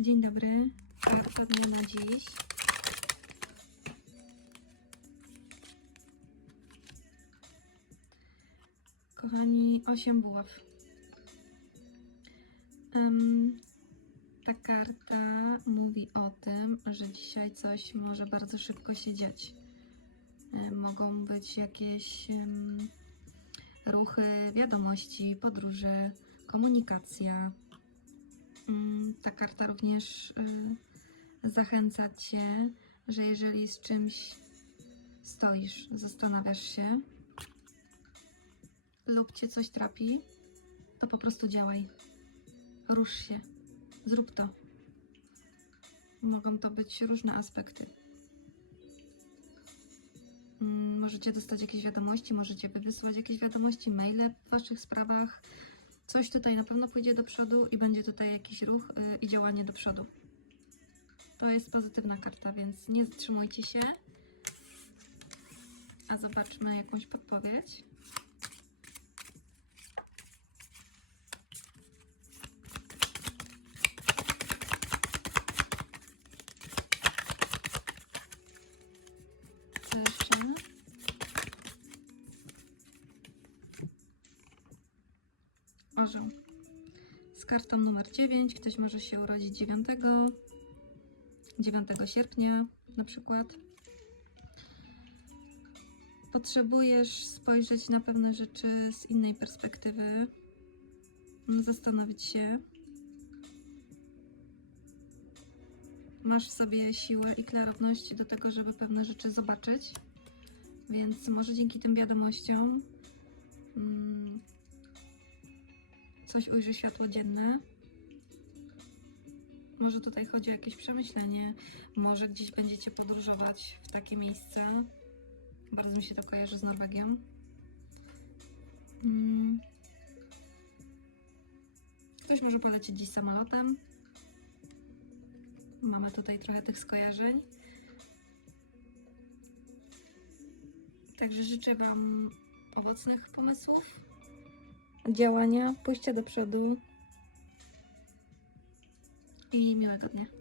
Dzień dobry. Karta na dziś. Kochani, 8 buław. Em, ta karta mówi o tym, że dzisiaj coś może bardzo szybko się dziać. Mogą być jakieś em, ruchy, wiadomości, podróże, komunikacja. Mm, Ta karta również y, zachęca Cię, że jeżeli z czymś stoisz, zastanawiasz się lub Cię coś trapi, to po prostu działaj. Rusz się. Zrób to. Mogą to być różne aspekty. Mm, Możecie dostać jakieś wiadomości, możecie wy wysłać jakieś wiadomości, maile w Waszych sprawach. Coś tutaj na pewno pójdzie do przodu i będzie tutaj jakiś ruch y, i działanie do przodu. To jest pozytywna karta, więc nie zatrzymujcie się. A zobaczmy jakąś podpowiedź. Orzeł. Z kartą numer 9. Ktoś może się urodzić 9, 9 sierpnia na przykład. Potrzebujesz spojrzeć na pewne rzeczy z innej perspektywy, zastanowić się. Masz w sobie siłę i klarowność do tego, żeby pewne rzeczy zobaczyć, więc może dzięki tym wiadomościom mm, coś ujrzy światło dzienne. Może tutaj chodzi o jakieś przemyślenie, może gdzieś będziecie podróżować w takie miejsce. Bardzo mi się to kojarzy z Norwegią. Mm. Ktoś może polecieć dziś samolotem. Mamy tutaj trochę tych skojarzeń. Także życzę Wam owocnych pomysłów, działania, pójścia do przodu i miłego dnia.